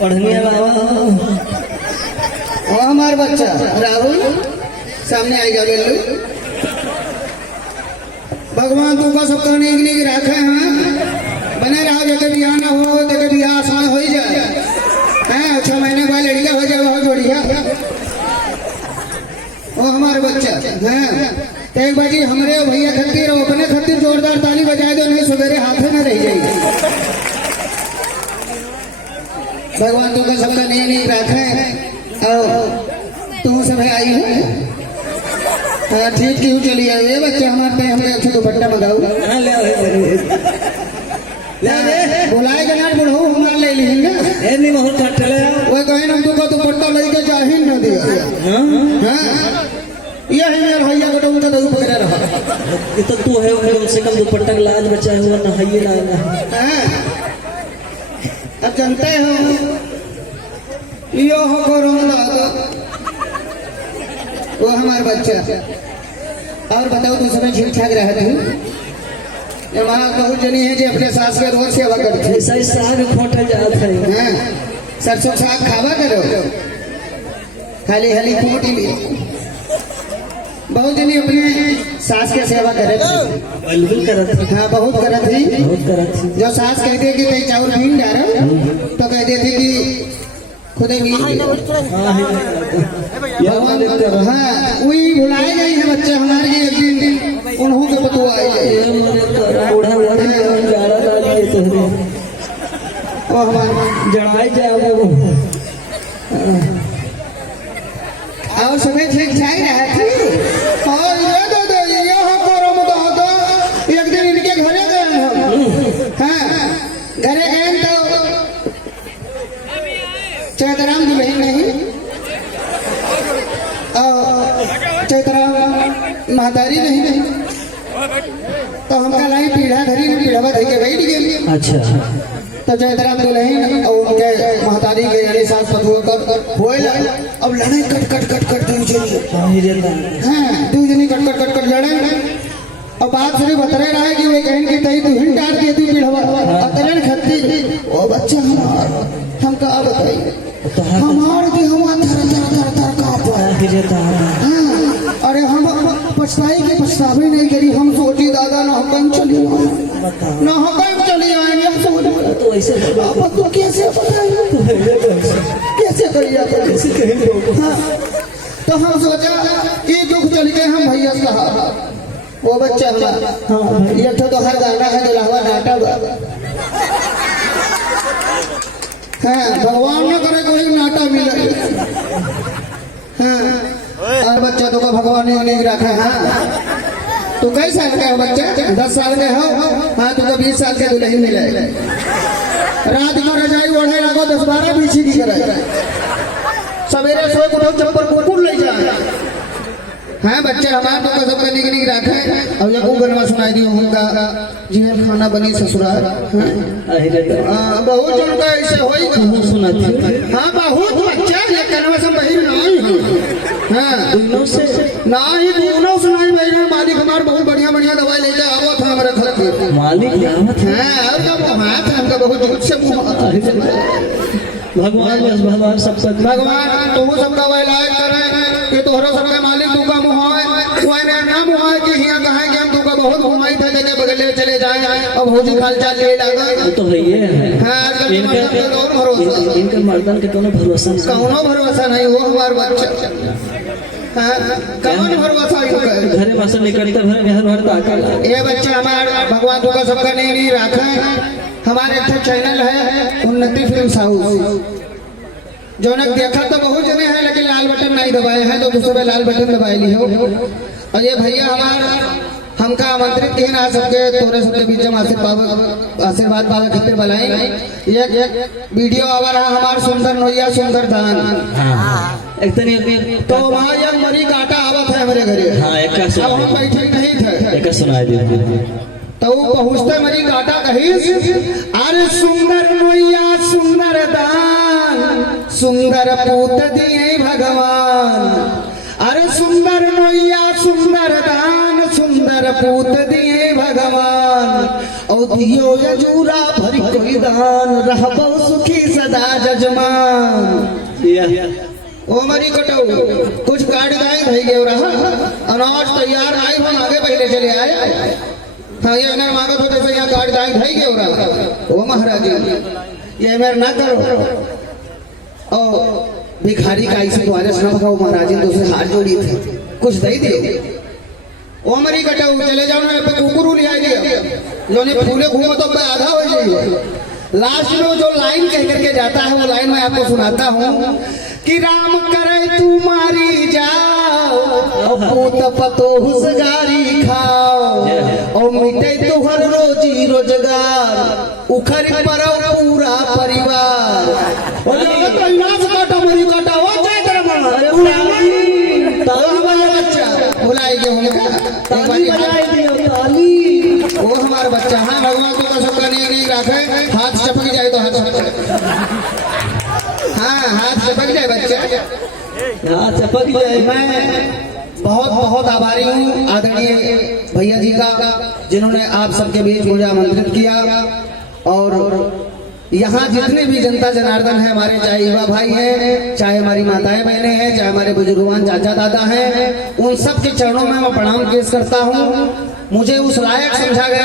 पढ़ने बाबा और हमारा बच्चा राहुल सामने आएगा बेलू। भगवान तू का सबका निक निक रखे हैं, बने रहा जगह बिहार ना हो जगह बिहार आसान हो ही जाए हैं। 6 महीने बाद लड़का हो जाए बहुत बढ़िया। वो हमारा बच्चा हैं तो एक बाजी हमारे भैया खातिर और अपने खातिर जोरदार ताली बजाए दो, नहीं सवेरे हाथ में रह जाएगी। भगवान तुमका सबका नहीं रखे और तुम सब आई हो ठीक क्यों चली आई ये बच्चे हमारे पे हमें अच्छा दुपट्टा मंगाओ बुलाए ना बुढ़ो हमारा ले लेंगे नहीं बहुत काटले वो कहे ना तुमको दुपट्टा लेके जाहिर न दिया यही मेरा भैया को तुम तो दही पकड़े रहा ये तो तू है कम से कम दुपट्टा का लाज बचा हुआ ना है ना। अब जानते हो यो हो करो वो हमारा बच्चा। और बताओ तो समय ठीक ठाक रहा थी वहाँ बहुत जनी है जो अपने सास के रोज सेवा करते सही साग खोटा जाता है सरसों साग खावा करो खाली हली कोटी में बहुत जनी अपने सास के सेवा करे बिल्कुल करत थी। हाँ बहुत करत थी जो सास कहते कि कई चावल भीन डालो तो कहते थे कि खुदे भी हाँ वही भुलाए गए हैं बच्चे हमारे एक दिन उन्हों के बतुआ जड़ाई जाओगे वो और समय ठीक ठाक रहा थी। और ये हो करो एक दिन इनके घरे गए हम हाँ घरे गए तो चैतराम दुल्हन नहीं चैतराम महतारी नहीं तो हमका लाई पीढ़ा धरी पीढ़ावा धरी के बैठ गई। अच्छा तो चैतराम दुल्हन और उनके महतारी के यानी सास पतुआ कर होए अब लड़े कट कट कट कट हाँ 2 जनी कट कट कट कट लड़े और बात सिर्फ बतरे रहा है कि वे कहें कि तई तू हिंड डाल के तू पीढ़ावा अतलन खत्ती ओ बच्चा हमारा हम का बताइए हमारे भी हम थर का अरे हम पछताई के पछतावे नहीं करी हम सोची दादा ना हम चली ना हम चली आएंगे हम सोच तो ऐसे तो कैसे कैसे करिए तो हम सोचा ये दुख चल गए हम भैया साहब वो बच्चा हमारा ये तो हर गाना है दिलावा नाटा हाँ भगवान न करे कोई नाटा मिले हाँ और बच्चा तो का भगवान ने नहीं रखा। हाँ तो कई साल का है बच्चा 10 साल के हो हाँ तो 20 साल के दुल्हन मिले रात को रजाई ओढ़े लगो 10-12 बीछी की करे सवेरे सो उठो चप्पल कुकुर ले जाए। हाँ बच्चे हमारे तो का सबका निक निक रखे और ये गनवा सुनाई दियो उनका जीवन खाना बनी ससुराल बहुत उनका ऐसे होई बहुत सुनाती हाँ बहुत बच्चा ये गनवा सब बहिर नहीं है हाँ दोनों से ना ही दोनों सुनाई बहिर मालिक हमारे बहुत बढ़िया बढ़िया दवाई ले जा आवत है हमारे घर पे मालिक हाँ और का हाथ हमका बहुत दूर से भगवान सब भगवान तुम सबका इलाज करे कि तोहरा सबका मालिक तू का मुहाए ना मुहाए कि हिया कहा कि हम तू का बहुत घुमाई थे लेके बगले चले जाए और भोजी खाल चाल ले लगा तो है हाँ इनका मर्दन के कोनो भरोसा नहीं वो हमारे बच्चा कौन भरोसा घरे बस निकलता घर ताकत ये बच्चा हमारा भगवान तू का सबका नहीं रखा। हमारे अच्छा चैनल है उन्नति फिल्म हाउस जो ने देखा तो बहुत जने हैं लेकिन लाल बटन नहीं दबाए हैं तो दूसरे लाल बटन दबाए ली हो। और ये भैया हमारा हमका आमंत्रित किए ना सबके तोरे सबके बीच में आशीर्वाद पावे खातिर बुलाई एक वीडियो आ रहा हमार सुंदर नोया सुंदर दान तो वहाँ एक मरी काटा आवत है हमारे घरे अब हम बैठे नहीं थे सुनाई दे तो पहुँचते मरी काटा कही अरे सुंदर नोया सुंदर दान सुंदर पूत दिए भगवान अरे सुंदर नोया सुंदर दान सुंदर पूत दिए भगवान और दियो यजूरा भरी कोई दान रहबो सुखी सदा जजमान ओ मरी कटो कुछ काट दाई भाई गए रहा अनाज तैयार आई हम आगे पहले चले आए हाँ ये मेरे मांगत होते से यहाँ काट दाई भाई गए रहा ओ महाराज ये मेरे ना करो ओ भिखारी का ऐसे तुम्हारे सुना भगाओ महाराज तो उसे हाथ जोड़ी थी कुछ दे दे ओ मरी कटो चले जाओ ना पे कुकुर ले आइए जो ने फूले घूमो तो आधा हो जाइए लास्ट में वो जो लाइन कह करके जाता है वो लाइन मैं आपको सुनाता हूँ कि राम करे तुम्हारी जाओ पूत पतो हुसगारी खाओ और मिटे तुहर रोजी रोजगार उखर पर पूरा परिवार और तो नाच काटा मरी काटा हो जाए तेरा मन अरे ताली बजा बच्चा बुलाएंगे उनका ताली बजाई दियो ताली वो हमारा बच्चा हाँ भगवान को सब करने नहीं रखे हाथ चपक जाए तो हाथ हाँ हाथ चपक जाए बच्चा हाँ चपक जाए मैं बहुत बहुत आभारी हूँ आदरणीय भैया जी का जिन्होंने आप सबके बीच मुझे आमंत्रित किया और यहाँ जितने भी जनता जनार्दन है हमारे चाहे युवा भाई हैं चाहे हमारी माताएं बहनें हैं चाहे हमारे बुजुर्गवान चाचा दादा हैं उन सब के चरणों में मैं प्रणाम पेश करता हूँ मुझे उस लायक समझा गया